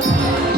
Música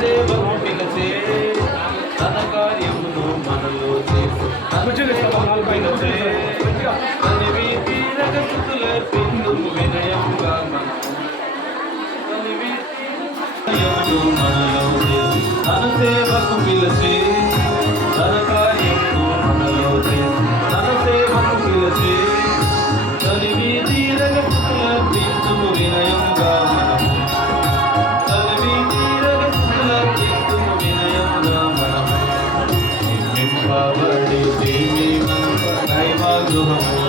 సేవము పిలచే తన కార్యమును మనలో చేసు పిలచే తనివి తీరక స్థుతుల పిందు వినయముగా మనలో చేసు తన సేవకు పిలచే Deus amado.